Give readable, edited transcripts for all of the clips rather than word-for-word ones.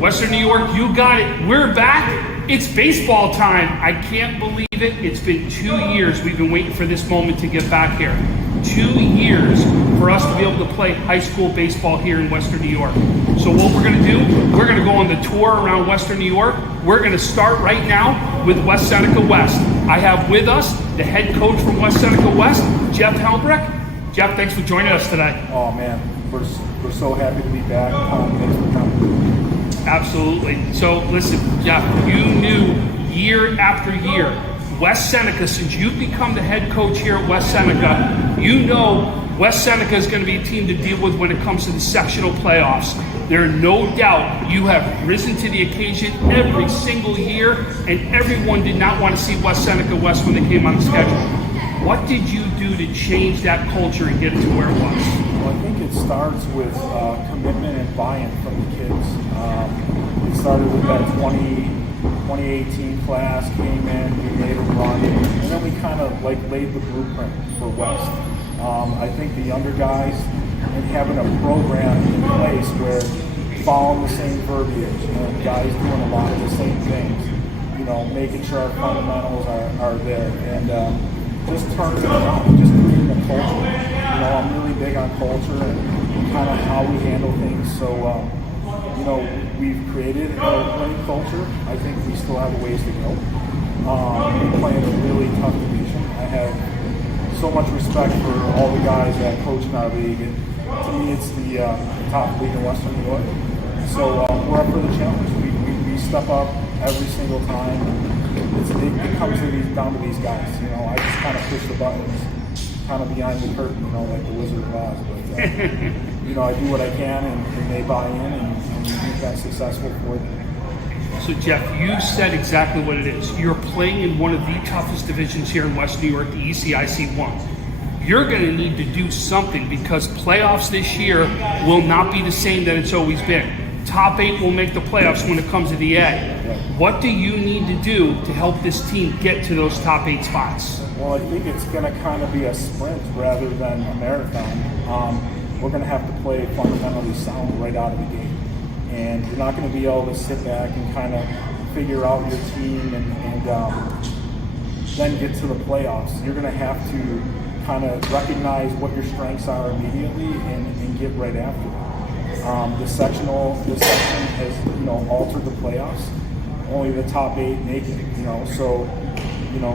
Western New York, you got it. We're back. It's baseball time. I can't believe it. It's been 2 years we've been waiting for this moment to get back here. 2 years for us to be able to play high school baseball here in Western New York. So what we're going to do, we're going to go on the tour around Western New York. We're going to start right now with West Seneca West. I have with us the head coach from West Seneca West, Jeff Helmbrecht. Jeff, thanks for joining us today. Oh man, we're so happy to be back. Thanks for coming. Absolutely. So listen, Jeff, you knew year after year, West Seneca, since you've become the head coach here at West Seneca, you know West Seneca is going to be a team to deal with when it comes to the sectional playoffs. There are no doubt you have risen to the occasion every single year, and everyone did not want to see West Seneca West when they came on the schedule. What did you do to change that culture and get it to where it was? Well, I think it starts with commitment and buy-in from the kids. It started with that 2018 class, came in, we made a run, and then we kind of laid the blueprint for West. I think the younger guys, and having a program in place where following the same verbiage, guys doing a lot of the same things, making sure our fundamentals are there, and just turning it around, just creating a culture. I'm really big on culture and kind of how we handle things. So, we've created a winning culture. I think we still have a ways to go. We play in a really tough division. I have so much respect for all the guys that coach in our league. And to me, it's the top league in Western New York. So we're up for the challenge. We step up every single time. It comes down to these guys. I just kind of push the buttons, kind of behind the curtain, like the Wizard of Oz. But I do what I can, and they buy in, and we've been successful for them. So Jeff, you said exactly what it is. You're playing in one of the toughest divisions here in West New York, the ECIC 1. You're going to need to do something because playoffs this year will not be the same that it's always been. Top 8 will make the playoffs when it comes to the A. What do you need to do to help this team get to those top 8 spots? Well, I think it's going to kind of be a sprint rather than a marathon. We're going to have to play fundamentally sound right out of the gate. And you're not going to be able to sit back and kind of figure out your team and then get to the playoffs. You're going to have to kind of recognize what your strengths are immediately and get right after it. The section has altered the playoffs. Only the top 8 make it. So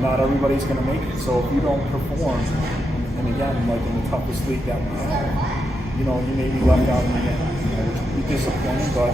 not everybody's going to make it. So if you don't perform, and again, like in the toughest league that we have, you may be left out in the end, which would be disappointing, but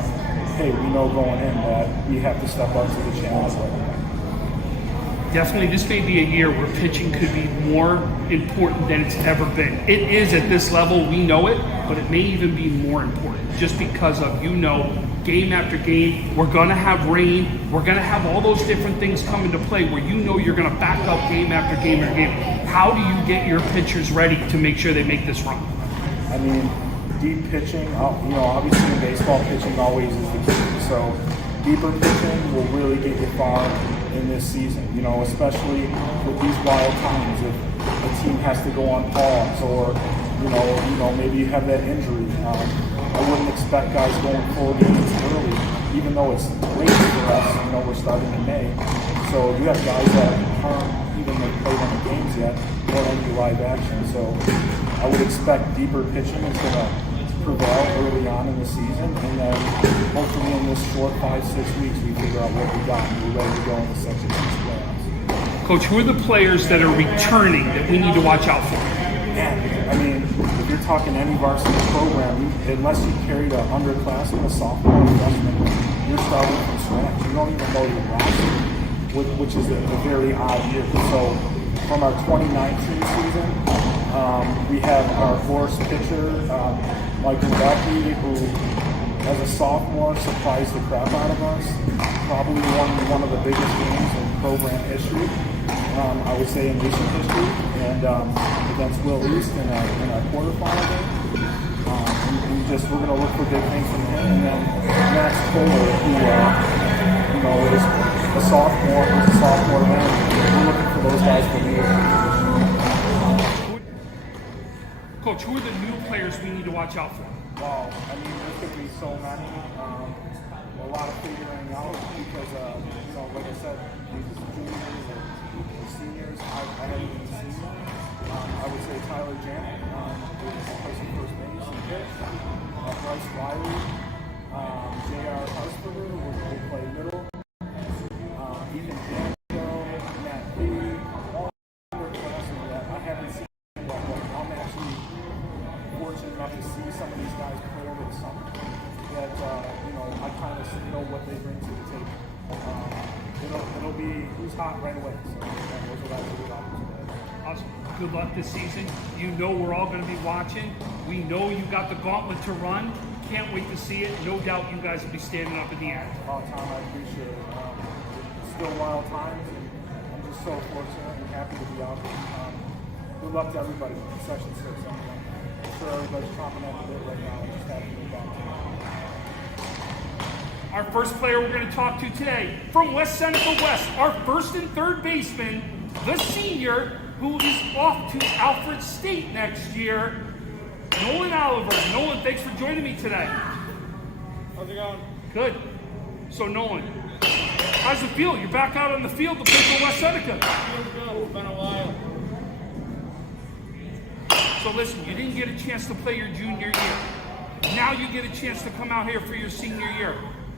hey, we know going in that we have to step up to the challenge right now. Definitely, this may be a year where pitching could be more important than it's ever been. It is at this level, we know it, but it may even be more important just because of, game after game, we're going to have rain, we're going to have all those different things come into play where you're going to back up game after game after game. How do you get your pitchers ready to make sure they make this run? I mean, deep pitching, obviously in baseball, pitching always is the key. So deeper pitching will really get you far in this season, especially with these wild times. If a team has to go on pause or, maybe you have that injury. I wouldn't expect guys going full games early, even though it's late for us. We're starting in May. So you have guys that aren't even played on the games yet, or any live action. So I would expect deeper pitching is going to prevail early on in the season, and then hopefully in this short 5-6 weeks we figure out what we got and we're ready to go in the Section 6 playoffs. Coach, who are the players that are returning that we need to watch out for? I mean, if you're talking any varsity program, unless you carried an underclassman, a sophomore, a freshman, you're starting from scratch. You don't even know your roster, which is a very odd year. So from our 2019 season, we have our force pitcher, Lubecki, who, as a sophomore, surprised the crap out of us. Probably won one of the biggest games in program history, I would say in recent history, and against Will East in our quarterfinal game. We're going to look for big things from him. And then Max Kohler, who is a sophomore man. We're looking for those guys to lead. Coach, who are the new players we need to watch out for? Wow, there could be so many. a lot of figuring out because, you know, like I said, these juniors or seniors, I haven't even seen them. I would say Tyler Janet is placing first base and pitch. Bryce Wiley, J.R. Husberger will play middle. Ethan Danko, Matt Lee, all other classes that I haven't seen. But I'm actually fortunate enough to see some of these guys play over the summer. That you know, I kind of know what they bring to the table. It'll be who's hot right away. So those are guys that we Awesome. Good luck this season. You know we're all going to be watching. We know you got the gauntlet to run. Can't wait to see it. No doubt you guys will be standing up in the air. Tom, I appreciate it. It's still wild times, and I'm just so fortunate and happy to be out here. Good luck to everybody in Section 6. I'm sure everybody's chomping at the bit right now and just happy to be back here. Our first player we're going to talk to today from West Seneca West, our first and third baseman, the senior who is off to Alfred State next year, Nolan Oliver. Nolan, thanks for joining me today. How's it going? Good. So Nolan, how's it feel? You're back out on the field to play for West Seneca. Feels good. It's been a while. So listen, you didn't get a chance to play your junior year. Now you get a chance to come out here for your senior year.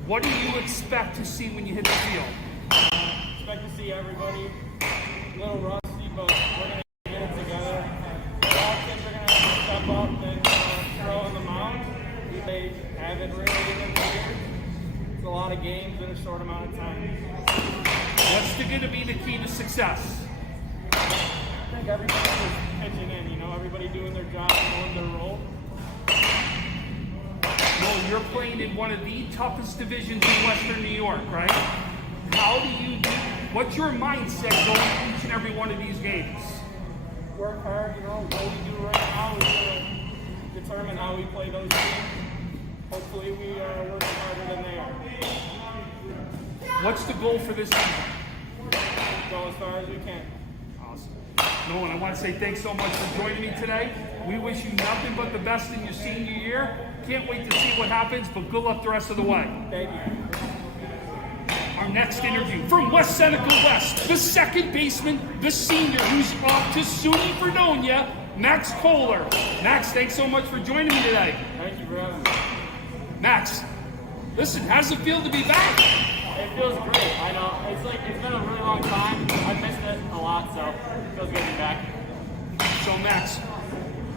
What do you expect to see when you hit the field? Expect to see everybody a little rusty, but we're going to get it together. All kids are going to have to step up and throw on the mound. They haven't really in the years. It's a lot of games in a short amount of time. What's going to be the key to success? I think everybody is pitching in, you know, everybody doing their job, knowing their role. Well, you're playing in one of the toughest divisions in Western New York, right? How do you do? What's your mindset going each and every one of these games? Work hard, you know, what we do right now is going to determine how we play those games. Hopefully we are working harder than they are. What's the goal for this season? Go as far as we can. Awesome. Nolan, I want to say thanks so much for joining me today. We wish you nothing but the best in your senior year. Can't wait to see what happens, but good luck the rest of the way. Thank you. Our next interview from West Seneca West, the second baseman, the senior who's off to SUNY Fredonia, Max Kohler. Max, thanks so much for joining me today. Thank you for having me. Max, listen, how does it feel to be back? It feels great. I know. It's been a really long time. I've missed it a lot, so it feels good to be back. So Max,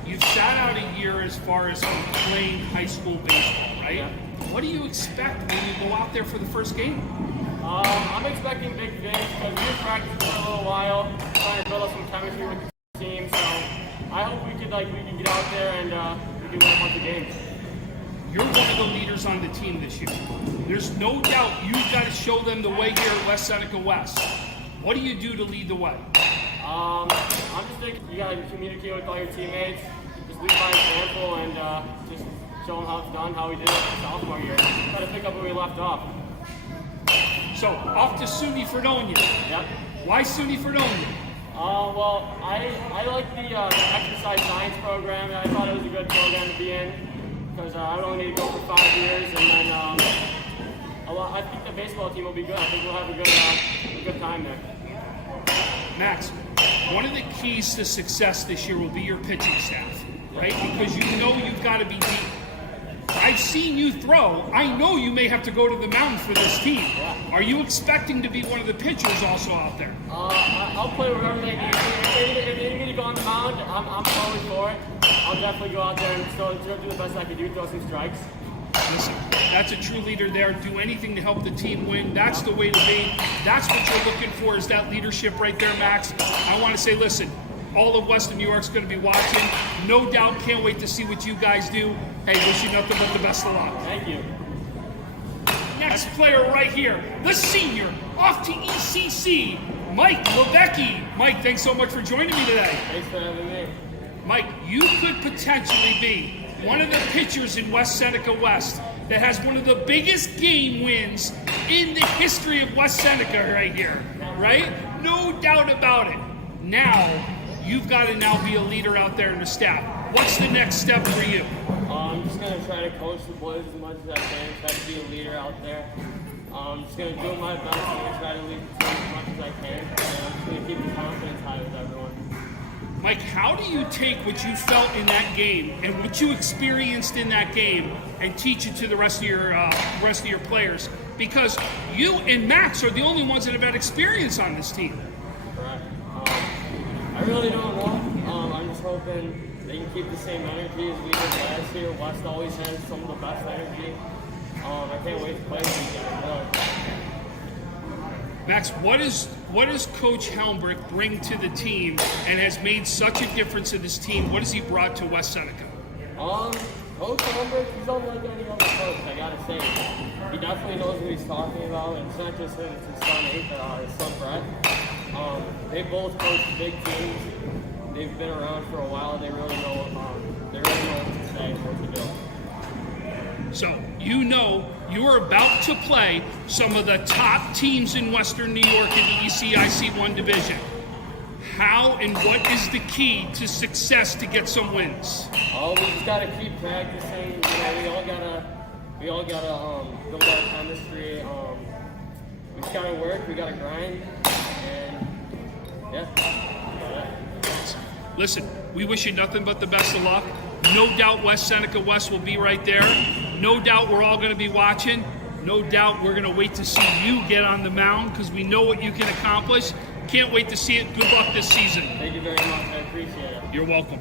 you've sat out a year as far as playing high school baseball, right? Yeah. What do you expect when you go out there for the first game? I'm expecting big things because we've practiced for a little while, trying to build up some chemistry with the team. So I hope we can get out there and we can win a bunch of games. You're one of the leaders on the team this year. There's no doubt you've got to show them the way here at West Seneca West. What do you do to lead the way? I'm just thinking you gotta communicate with all your teammates, just lead by example, and just show them how it's done, how we did it in sophomore year. Try to pick up where we left off. So, off to SUNY Fredonia. Yep. Why SUNY Fredonia? Well, I like the exercise science program. I thought it was a good program to be in because I would only need to go for 5 years, and then I think the baseball team will be good. I think we'll have a good time there. Max, one of the keys to success this year will be your pitching staff, right? Because you know you've got to be deep. I've seen you throw. I know you may have to go to the mound for this team. Yeah. Are you expecting to be one of the pitchers also out there? I'll play whatever they need. If they need me to go on the mound, I'm totally for it. I'll definitely go out there and still do the best I can do, throw some strikes. Listen, that's a true leader there. Do anything to help the team win. That's the way to be. That's what you're looking for, is that leadership right there, Max. I want to say, listen, all of Western New York's going to be watching. No doubt, can't wait to see what you guys do. Hey, wish you nothing but the best of luck. Thank you. Next player right here, the senior, off to ECC, Mike Lubecki. Mike, thanks so much for joining me today. Thanks for having me. Mike, you could potentially be one of the pitchers in West Seneca West that has one of the biggest game wins in the history of West Seneca right here, right? No doubt about it. Now, you've got to now be a leader out there in the staff. What's the next step for you? just going to try to coach the boys as much as I can, try to be a leader out there. I'm just going to do my best and try to lead the team as much as I can. And I'm just going to keep the confidence high with everyone. Mike, how do you take what you felt in that game and what you experienced in that game and teach it to the rest of your players? Because you and Max are the only ones that have had experience on this team. Correct. I really don't know. I'm just hoping they can keep the same energy as we did last year. West always has some of the best energy. I can't wait to play with them again, really. Max, what does Coach Helmbrecht bring to the team and has made such a difference in this team? What has he brought to West Seneca? Coach Helmbrecht, he's unlike any other coach, I gotta say. He definitely knows what he's talking about, and it's not just him, it's his son his son Brett. They both coach big teams. They've been around for a while. They really know what to say, what to do. So you are about to play some of the top teams in Western New York in the ECIC 1 division. How and what is the key to success to get some wins? We just gotta keep practicing. You know, we all gotta build our chemistry. We just gotta work. We gotta grind, and yeah. Listen, we wish you nothing but the best of luck. No doubt West Seneca West will be right there. No doubt we're all going to be watching. No doubt we're going to wait to see you get on the mound because we know what you can accomplish. Can't wait to see it. Good luck this season. Thank you very much. I appreciate it. You're welcome.